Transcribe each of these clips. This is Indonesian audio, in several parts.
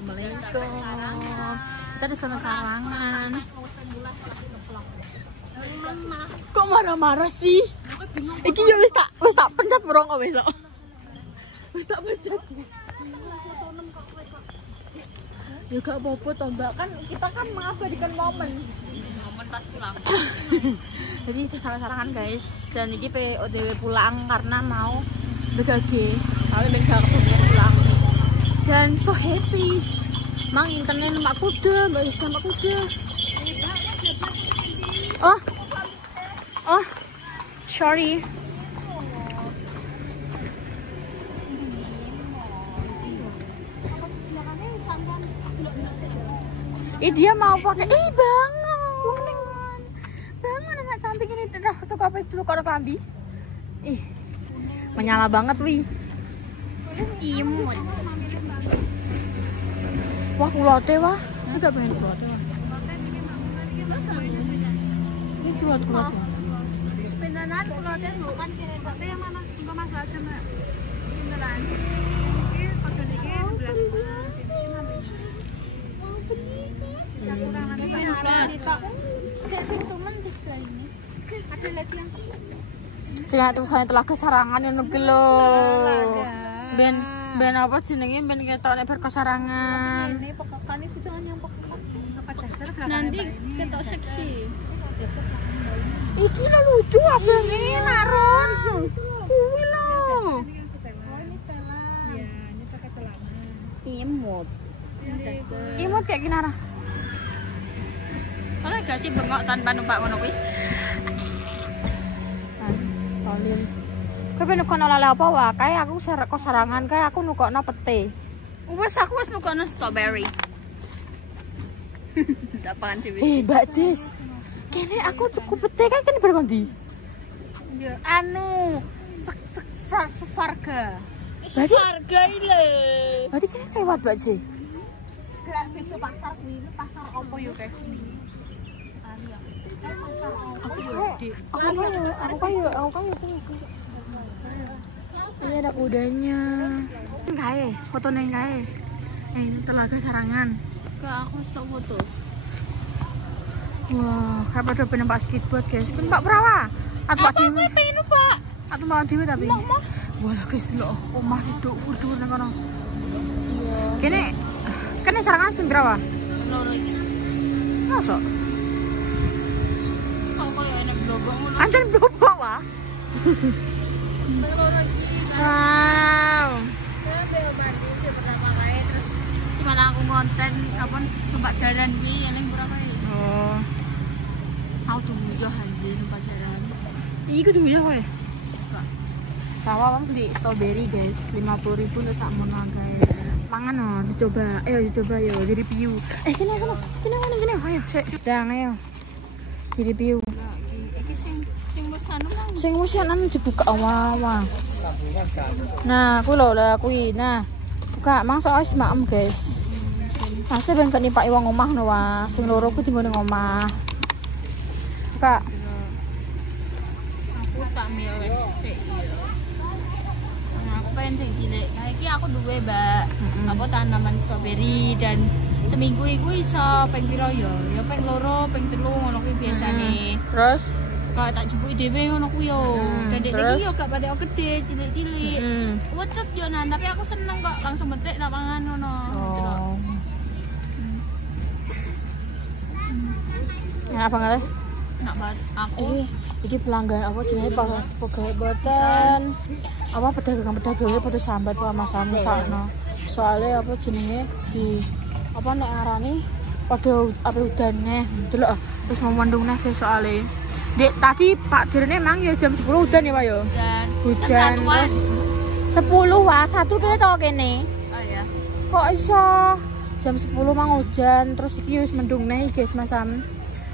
Assalamualaikum. Kita di sama sarangan. Kok marah-marah sih? Iki ya wis tak pencet merong kok besok. Wis tak pencet. Ya gak apa-apa toh Mbak, kan kita kan mengabadikan momen pas pulang. Jadi itu sarangan guys, dan ini OTW pulang karena mau BKG. Tapi gak ketemu pulang. Dan so happy. Mang internet numpak kuda, Mbak Yus numpak kuda. Oh, sorry. Dia mau pakai bangun anak cantik ini tuh kafe dulu kok klambi. Menyala banget wi. Imut. Wah kulote wah. Ini gak pengen kulote wah. Ini kulote. Beneran kulote bukan kirim tapi yang mana? Enggak masalah sama. Beneran. Ini foto ini sebelah Sing telaga sarangan ngono ki lho. Ben apa jenenge ben ketokne bar kasarangan. Ini pokokane itu jangan yang pokok. Nanti ketok seksi. Iki lho lucu abange Naron. Kuwi lho. Oh ini Stella. Iya, ini pakai celana. Imut. Imut kayak gimana? Kalau gak sih bengok tanpa numpak ngono kuwi. Tolin. Kowe pengen nukokno lele apa wae? Kae aku kok sarangan kae aku nukokno pete. Aku wis nukokno strawberry. Ndak pangan dhewe. Mbak Jis. Kene aku tuku pete kae kene bar kondi? Ya anu Sefarga. Sefarga iki lho. Berarti kene lewat Mbak Jis. Gerak pintu pasar kuwi pasar opo yo kayak sini. Aku kayak ini ada kudanya. Kae, foto neng kae. Telaga sarangan. Gak aku stok foto. Wah, kayak pada penembak skateboard guys. Kan Pak Prawa. Atau Pak Dewi. Aku pengen numpak. Atau Pak Dewi tapi. Wah guys lho, omah duduk kudu nang kono. Kene sarangan ping berapa? Loro iki. Masuk. Anjir blobok wah. Wow. Pertama kali terus gimana aku konten apa tempat jalan iki eling berapa ya? Oh. Aku tunggu yo anjir tempat jalan. Iki kudu yo kowe. Enggak. Sawah wong beli strawberry guys, 50.000 terus sak mono kae. Mangan no, dicoba. Ayo dicoba yo, di review. Kene. Ayo, sedang ayo. Di review. Sing musanan dibuka awal. Nah, aku lho lah kuwi. Nah, buka mangsa wis maem, guys. Masih ben kan nimpaki wong omah no wae. Sing loro ku dinggone omah. Buka. Aku tak milih sik. Nah, aku pengen sing cilik. Nah, iki aku duwe, Mbak. Apa tanaman strawberry dan seminggu iku iso ping pira ya? Ya ping 2, ping 3 ngono kuwi biasane. Terus kalau tak jupuk dhewe ngono ku yo. Dan dek iki yo gak patek gede, cilik-cilik. Wecut yo nan, tapi aku seneng kok langsung metik tak pangan ngono gitu lho. Enak banget. Enak banget. Aku iki pelanggan apa jenenge pegawai boten. Apa pedagang-pedagangnya pada sambat sama-sama sakno. Soalnya apa jenenge di apa nek arani pada apa udannya delok wis mau mendung neh soalnya. Dek tadi Pak Direne emang ya jam 10 udan ya Pak yo. Hujan. Terus 10 wah, 1 kene to kene. Oh iya. Kok iso jam 10 mang hujan terus iki wis mendung neh guys masam.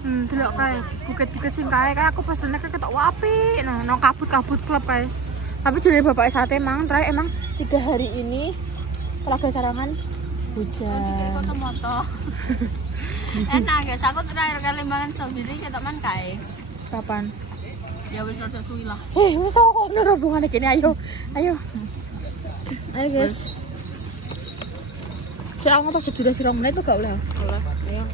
Delok kae bukit-bukit sing kae aku pesene ketok apik no kabut-kabut klub kae. Tapi jenenge bapak sate emang terakhir emang 3 hari ini Telaga Sarangan hujan. Kok moto. Enak guys, aku terakhir kali mangan strawberry ketok man kae. Kapan? Ya wis rada suwi lah. Wis tau kok ono rombongane kene ayo. Ayo guys. Sik aku pas durasi 2 menit tuh gak oleh. Oleh. Ayo.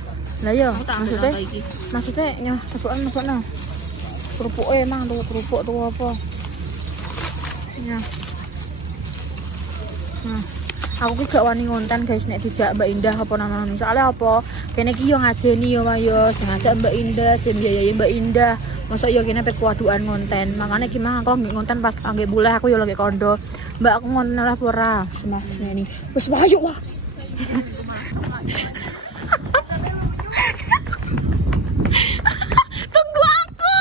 Lah iya, Aku tak ambil apa iki? maksudnya nyoh tebak-tebakno. Kerupuk emang tuh kerupuk tuh apa? Ya. Nah, aku ki gak wani ngonten guys nek dijak Mbak Indah apa namanya. Soalnya apa? Kene ki yo ngajeni yo Mayo, sing ngajak Mbak Indah, sing biayai Mbak Indah. Masa yo kene pek kuaduan ngonten. Makanya gimana kalau nggak ngonten pas anggek boleh aku yo lagi kondo. Mbak aku ngonten lah ora? Semak ini. Wis ayo wah. Tunggu aku.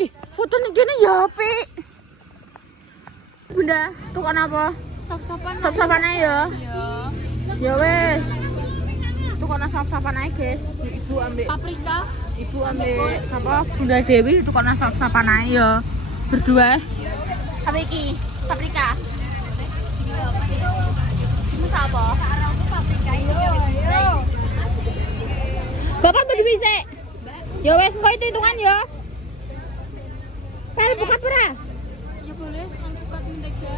Ih, foto nih gini ya, Pi. Bunda, tuh kan apa? Sop-sopan aja ya. Ya wes. Tuh kan sop-sopan aja, guys. Ibu ambil Paprika. Ibu ambil apa? Bunda Dewi itu kan sop-sopan aja ya. Berdua. Apa iki? Paprika. Ini apa? Paprika yo. Bapak tuh bisa. Ya wes, kok itu hitungan ya. Pel buka pera. Ya boleh, kan buka mentega.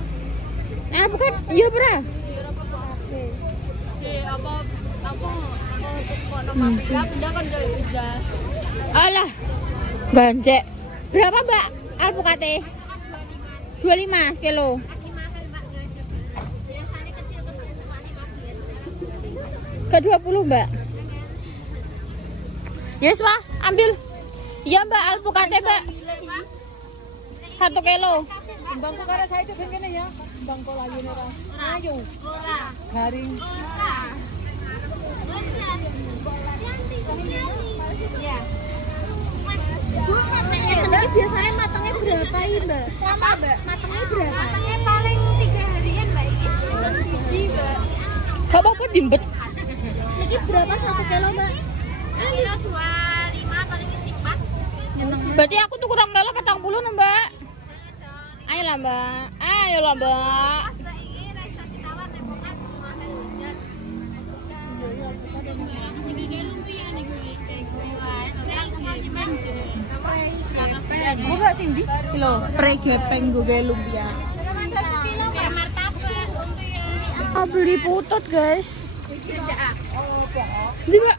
Bukan, iya pera. Apa paprika benda kan gawe pizza. Alah, gancek. Berapa mbak alpukate? 25 kilo. Biasanya kecil-kecil cuma 15. Ke 20 mbak. Yes mbak, ambil. Iya mbak alpukate mbak. 1 kilo. Bangko karek saya itu kene ya. Bangko lagi ora. Ayo. Ora. Garing. Ora. Ya. Bu, matangnya ini biasanya matangnya berapa ini, Mbak? Sama, Mbak. Matangnya berapa? Matangnya paling 3 harian Mbak iki. Biji, Mbak. Bapak kok dimbet? Ini berapa 1 kilo, Mbak? Kilo 25 paling 4. Berarti aku tuh kurang lala 40 nih mbak. Ayo lah mbak. Ayo lah mbak. Mas Mbak iki ra iso ditawar nek pokoke mahal jan. Mau gak Cindy? Kilo. Pre gepeng gue lumpia. Mau beli putut guys. Ini mbak.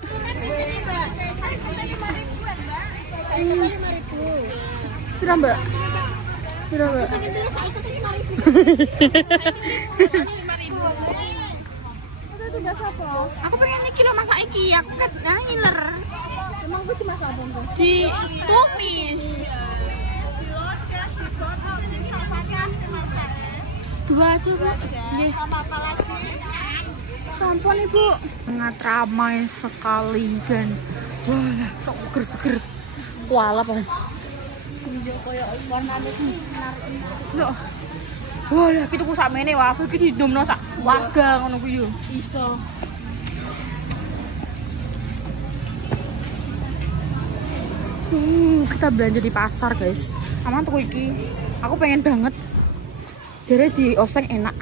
Pira mbak? Pira mbak? Aku pengen nih kilo masak iki, aku kan ngiler. Emang gue dimasak apa, Mbak? Di tumis. 2 aja bu. Nggih. Apa lagi? Sampun ibu. Sangat ramai sekali dan wah, seger-seger. Kualap kan. Iya koyo warnane iki menarik. Loh. Wah, ya gitu ku sakmene wae iki didomno sak warga ngono ku yo. Iso. Kita belanja di pasar, guys. Aman tuh iki. Aku pengen banget. Jadi di oseng enak.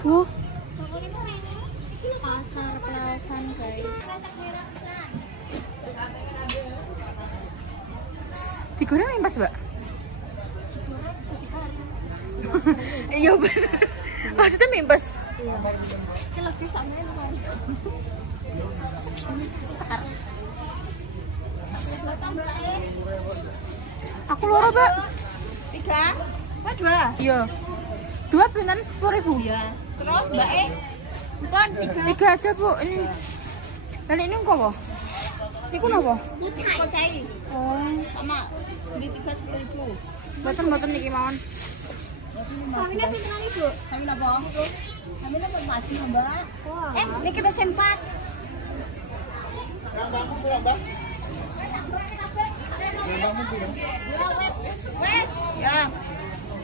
Tuh. Pasar Pelasan, guys. Digoreng mimpas, Mbak? Iya, bener. Maksudnya mimpas? Ki lebih sakmene kan. Aku loro, Mbak. 3? Oh, 2? Iya. 2 pinten 10.000. Iya. Terus Mbak Empon 3 aja, Bu. Ini. Dan ini engko apa? Iku napa? Kucai. Oh, Sama beli 3 10.000. mboten niki mawon. Samine pinten Ibu? Samine apa? Samine mau maju, Mbak. Ini kita sempat. Wes, ya.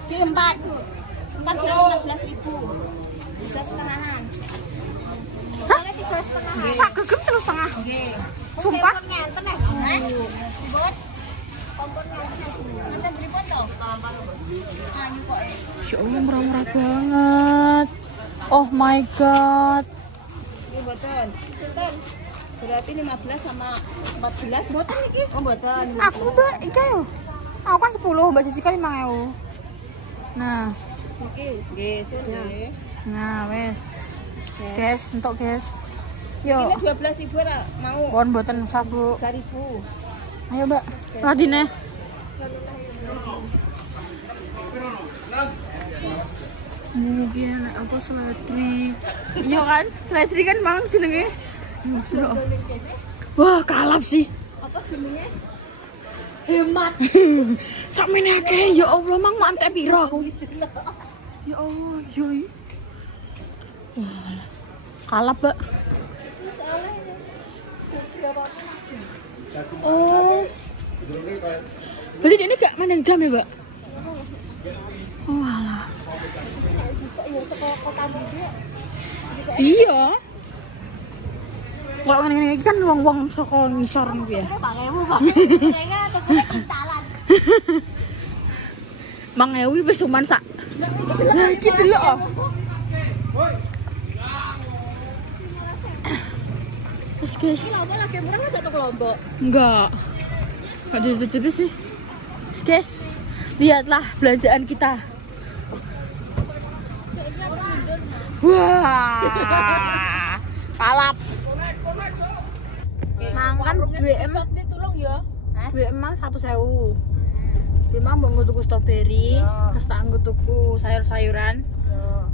Ki 4 kilo 14.000. 3,5-an. Hah? Boleh 3,5. Sak gegem 3,5. Nggih. Sumpah? Ngenten ya. Ribet. Kompon ngenten ribet dong. Ayo kok. Ya Allah, murah-murah banget. Oh my god. Ini boten. Boten. Berarti 15 sama 14. Mboten iki. Oh, mboten. Aku Mbak, iki yo. Aku kan 10, Mbak Jessica 5.000. Nah, Oke, nggih, sudah. nah wes. Guys, entuk guys. Yo. Ini 12.000 ora mau. Pon mboten usah, Bu. 3.000. Ayo, Mbak. Ladine. Mungkin apa seledri. Iya kan? Seledri kan mang jenenge. Wah, kalap sih. Apa jenenge? Hemat. Sakmene akeh ya Allah, mang mau antek piro aku. Ya Allah, yoi. Wah. Kalap, Mbak. Oh. Berarti ini gak mandang jam ya, Mbak? Oh, alah. Iya. Kok ngene iki kan wong-wong saka ngisor niku ya. 5.000, Pak. Mereka tukune kintalan. 5.000 wis cuman sak. Lah iki delok. Wes, guys. Apa lagi murah enggak tuh Lombok? Enggak. Enggak ditutup sih. Wes, guys. Lihatlah belanjaan kita. Wah. Kalap. Mangan duwe Tolong ya. duwe emang 1.000. Di mang mbok tuku strawberry, terus tak nggo tuku sayur-sayuran.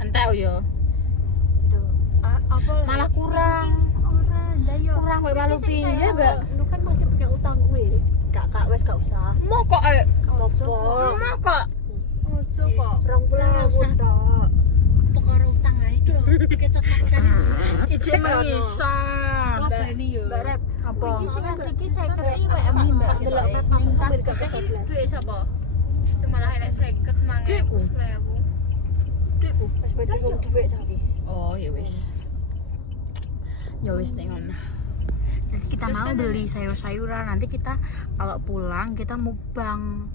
Entek yo. Apa Malah kurang. Kurang kowe walu piye, Mbak? Lu kan masih punya utang gue. Kak wes gak usah. Mokok ae. Apa? Mokok. Ojo kok. 20.000 tok. Perkara utang ae iki lho. Kecot makan itu. Ijek mengiso. Apa ini yo? Mbak Rep, apa? Iki sing asli iki 50 iki WM Mbak. Delok map Ning aku tas berkat iki 13. duwe sapa? Sing malah enek 50 mangan. Duitku. Duitku. Pas beda wong dhuwit saiki. Oh, ya wis. Ya wis nek ngono. Nanti kita mau beli sayur-sayuran. Nanti kita kalau pulang kita mukbang.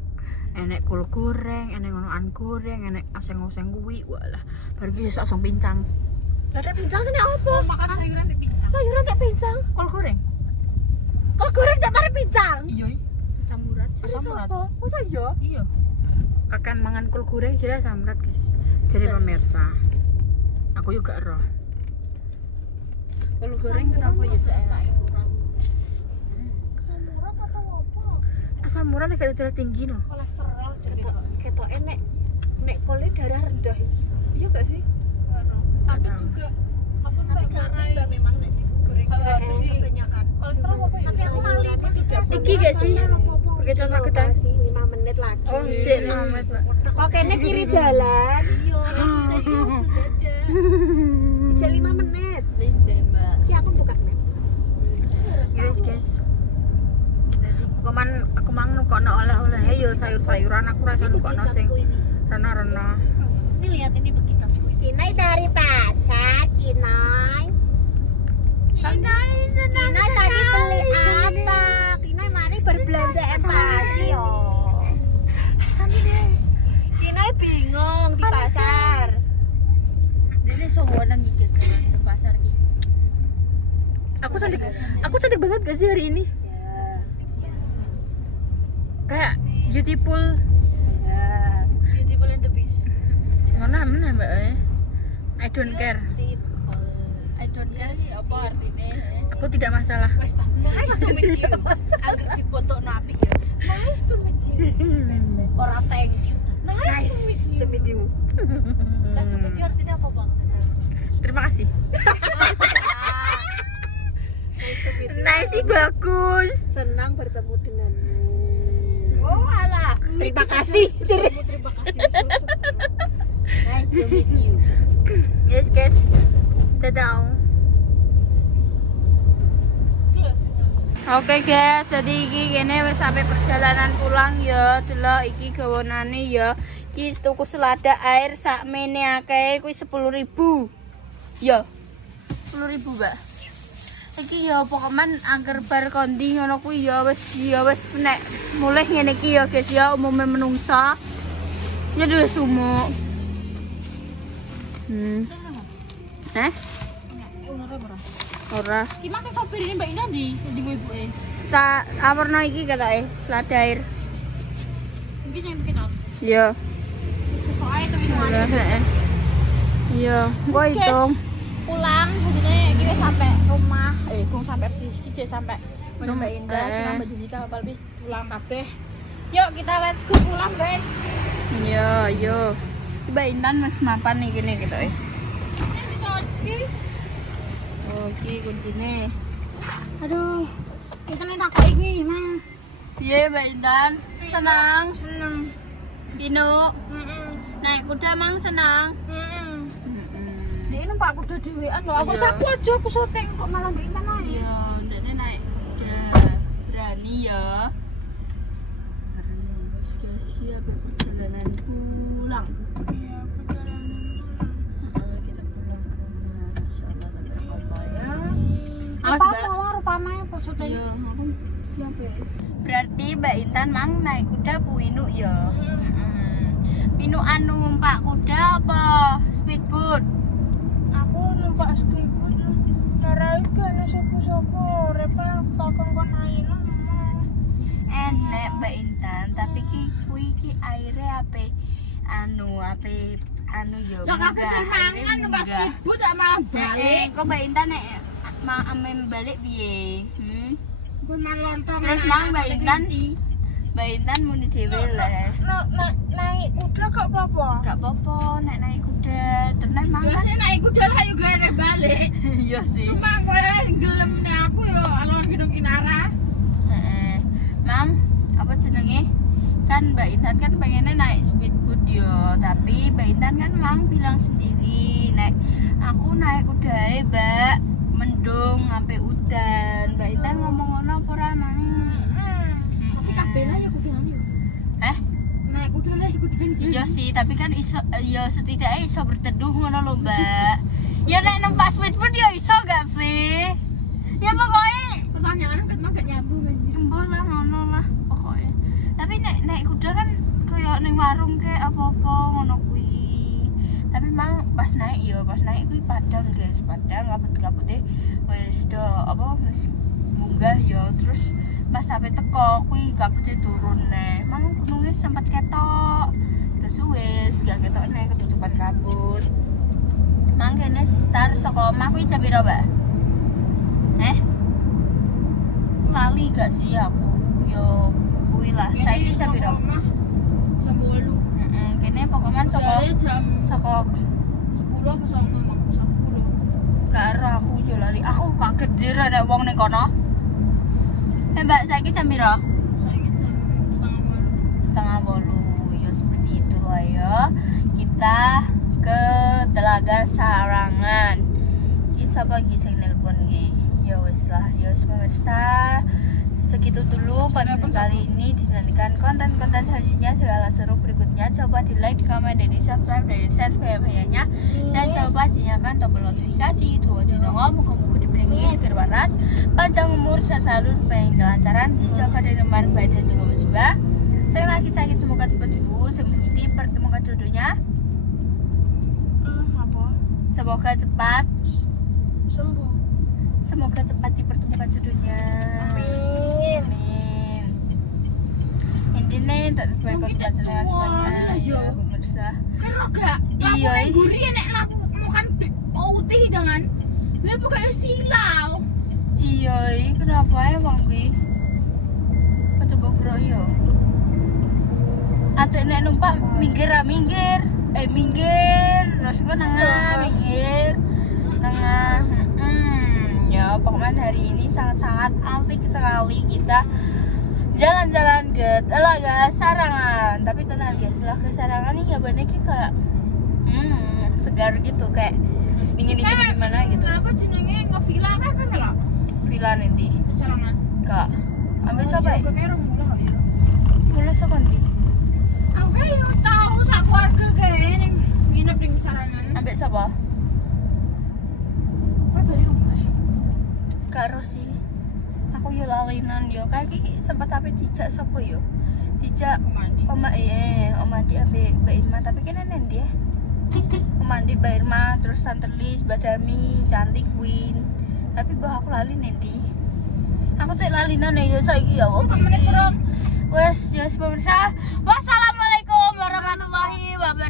Enek kol goreng, enek ngonoan goreng, enek oseng-oseng kuwi. Walah, baru iki sesuk oseng pincang. Lah nek pincang kene apa? Makan sayuran nek pincang. Sayuran nek pincang. Kol goreng. Kol goreng tak mari pincang. Iya. Asam urat. Asam urat. Masa iya? Iya. Kakan mangan kol goreng jadi asam urat, guys. Jadi pemirsa. Aku juga roh. Kol goreng kenapa ya seenake kurang? Asam urat atau apa? Asam urat nek darah tinggi no. Kolesterol ketok nek kole darah rendah. Iya gak sih? Ada juga apa Tapi karena memang nek digoreng kebanyakan. kolesterol apa ya? Tapi aku mali tidak. Iki gak sih? Pakai contoh ketan. 5 menit lagi. Oh, cek 5 menit, Mbak. Kok kene kiri jalan? Iya, maksudnya iki ojo dadah. Cek 5 menit. Please deh, Mbak. Ki aku buka map. Guys. Aku mang nukono oleh-oleh yo sayur-sayuran aku rasa nukono sing rena-rena. Ini lihat ini bekicotku. Kinai dari pasar, Kinai. Kinai tadi beli apa? Kinai mari berbelanja empasi yo. Sampai deh. Kinai bingung di pasar. Dene sowonan iki sing ke pasar iki. Aku cantik banget gak sih hari ini? Kayak beautiful. Ya. Beautiful and the beast. Ngono men Mbak. I don't care. I don't care sih apa artinya. Aku tidak masalah. Nice to meet you. Agak dipoto napi ya. Nice to meet you. Ora thank you. Nice to meet you. Nice to meet you artinya apa, Bang? Terima kasih. Nice sih bagus. Senang bertemu denganmu. Oh, alah. Terima kasih. Terima kasih. Nice to meet you. Yes guys. Dadah. Oke guys, jadi iki kene wis sampai perjalanan pulang ya. Delok iki gawonane ya. Iki tuku selada air sakmene akeh kuwi 10.000. Ya. 10.000, Mbak. Iki ya pokoknya angker bar kondi ngono kuwi ya wis nek mulai ngene iki ya guys ya umume menungsa. Ya wis sumuk. Ora. Ki Mas sing sopir ini Mbak Indah di ibu-ibuke. Tak awarno iki ketoke, selada air. Iki sing bikin apa? Iya. Soalnya itu minuman. Heeh. Iya, gua Guys, hitung. pulang maksudnya kita sampai rumah kung sampai siji sampai rumah Mbak Indah sama Mbak Jessica bakal bis pulang kabeh. Yuk kita let's go pulang guys. Iya, yo. Mbak Intan mas mapan nih gini gitu Ini dicuci. Oke, kuncinya. Aduh, kita nih takut ini gimana? Iya, Mbak Intan. Senang. Dino. Naik kuda mang senang. Dia numpak kuda dhewean lho. Aku Iya. sapu aja aku syuting kok malah Mbak Intan aja. Iya, ndekne naik kuda. Berani ya. Harus guys, ya perjalanan pulang. Iya, perjalanan pulang. Kita pulang ke rumah. Masyaallah tabarakallah ya. Apa mau rupanya apa syuting? Iya, aku Siapa? berarti Mbak Intan mang naik kuda Puinu ya. Pinu anu numpak kuda apa speedboat? Aku numpak skriput narai kan sopo-sopo repel takon kon aina Enek Mbak Intan, tapi kuwi aire ape anu ya lah kabeh mangan numpak skriput tak malah balik kok Mbak Intan nek amen balik piye? pun man lontong Terus mang Mbak Intan muni dhewe les. naik kuda kok apa-apa Gak apa-apa nek naik kuda. Terus nek mang kan naik kuda lah juga ada balik iya sih. cuma kowe gelem nih aku yo alon gedung kinara Heeh. Mam, apa jenenge? Kan Mbak Intan kan pengennya naik speedboat yo, tapi Mbak Intan kan mang bilang sendiri, aku naik kuda ae, Mbak. Mendung sampai udan. Mbak Intan ngomong ngono apa ora mang? tapi kabeh lah ya kudu yo naik kuda lah ya kudu Iya sih, tapi kan iso ya setidaknya iso berteduh ngono lho, Mbak. Ya nek numpak speedboat ya iso gak sih? Ya pokoknya pertanyaan kan gak nyambung kan Embuh lah ngono lah pokoknya. Tapi naik kuda kan kayak ning warung kayak apa-apa ngono kuwi. Tapi mang pas naik kuwi padang guys, padang kabut-kabute wis do apa wis munggah ya terus pas sampai teko kuwi kabute turun neh. Mang gunungnya sempat ketok. Terus wis gak ketok neh ketutupan kabut. Mang kene start saka omah kuwi jam piro, Mbak? Lali gak sih aku yo kuwi lah saiki jam piro jam 8 kene pokoknya jam saka 10 apa sama 10 karo aku yo lali aku kaget jer ada wong ning kono Mbak saiki jam piro saiki jam setengah 8 ya seperti itu lah ya kita ke Telaga Sarangan iki sapa iki sing nelpon iki ya wis lah ya pemirsa segitu dulu konten kali ini. Dinantikan konten-konten selanjutnya segala seru berikutnya. Coba di like, di komen, dan di subscribe dan di share sebanyak-banyaknya. Dan coba dinyalakan tombol notifikasi. Dua dinongo muka-muka diperinggi seger waras panjang umur selalu banyak kelancaran dijaga dari teman baik dan juga musibah. Saya lagi sakit semoga cepat sembuh. Sebelum dipertemukan jodohnya apa semoga cepat sembuh semoga cepat dipertemukan jodohnya. amin Amin. Intinya tak terbaik untuk semuanya ya pemirsa. kan gak Iya. gurih nek laku makan putih dengan dia pakai silau Iya, kenapa ya bang kui? Coba bro yo. Atau nek numpak minggir minggir, terus gua nengah minggir, nengah. Ya pokoknya hari ini sangat-sangat asik sekali kita jalan-jalan ke Telaga Sarangan. Tapi tenang guys, Telaga Sarangan ini ya bener kayak segar gitu kayak dingin-dingin gimana gitu. apa jenenge ngevila kan lah Villa nanti. Sarangan Kak, ambil siapa ya? merong mula ya Boleh siapa nanti? aku yo tahu sak keluarga kayak ning nginep ning Sarangan Ambil siapa? kok dari rumah Karo sih. Aku yo lalinan yo. Kayak iki sempat tapi dijak siapa yo? Dijak mandi Oma Mandi ambil Mbak Irma tapi kan nenen dia. Oma Mandi Mbak Irma terus Santerlis, Badami, Cantik, Queen. Tapi bah aku lali nanti. Aku tuh lalinan ya saiki ya. Wes, pemirsa. Wassalamualaikum warahmatullahi wabarakatuh.